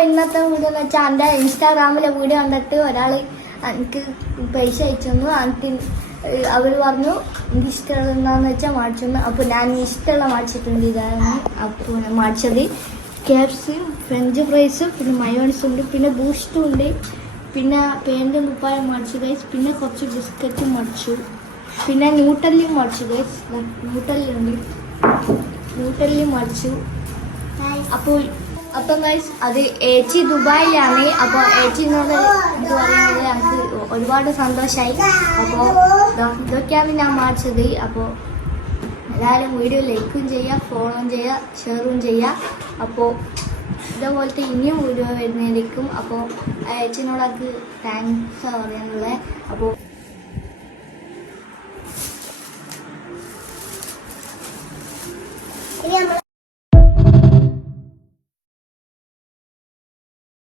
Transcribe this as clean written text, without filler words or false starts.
അപ്പോൾ ഇന്നത്തെ വീഡിയോ എന്ന് വെച്ചാൽ എൻ്റെ ഇൻസ്റ്റാഗ്രാമിലെ വീഡിയോ കണ്ടിട്ട് ഒരാൾ എനിക്ക് പൈസ അയച്ചു തന്നു. എനിക്ക് അവർ പറഞ്ഞു എനിക്ക് ഇഷ്ടമുള്ള എന്താണെന്ന് വെച്ചാൽ മേടിച്ചു തന്നു. അപ്പോൾ ഞാൻ ഇഷ്ടമുള്ള മേടിച്ചിട്ടുണ്ട്. ഇതാണ് അപ്പോൾ ഞാൻ മേടിച്ചത് KFC, ഫ്രഞ്ച് ഫ്രൈസ്, പിന്നെ മയോണീസ് ഉണ്ട്, പിന്നെ ബൂസ്റ്റും ഉണ്ട്, പിന്നെ പേൻ്റും കുപ്പായം മേടിച്ചു ഗൈസ്, പിന്നെ കുറച്ച് ബിസ്ക്കറ്റും മേടിച്ചു, പിന്നെ ന്യൂട്ടല്ലിയും മേടിച്ചു ഗൈസ്. ന്യൂട്ടല്ലിയും മേടിച്ചു. അപ്പം ഗൈസ് അത് ഏച്ചി ദുബായിലാണ്. അപ്പോൾ ഏച്ചിനോട് എന്ത് പറയുന്നത് എനിക്ക് ഒരുപാട് സന്തോഷമായി. അപ്പോൾ ഇതൊക്കെയാണ് ഞാൻ മേടിച്ചത്. അപ്പോൾ എല്ലാവരും വീഡിയോ ലൈക്കും ചെയ്യുക, ഫോളോയും ചെയ്യുക, ഷെയറും ചെയ്യുക. അപ്പോൾ ഇതേപോലത്തെ ഇനിയും വീഡിയോ വരുന്നതായിരിക്കും. അപ്പോൾ ഏച്ചിനോട് എനിക്ക് താങ്ക്സ് പറയാനുള്ളത്. അപ്പോൾ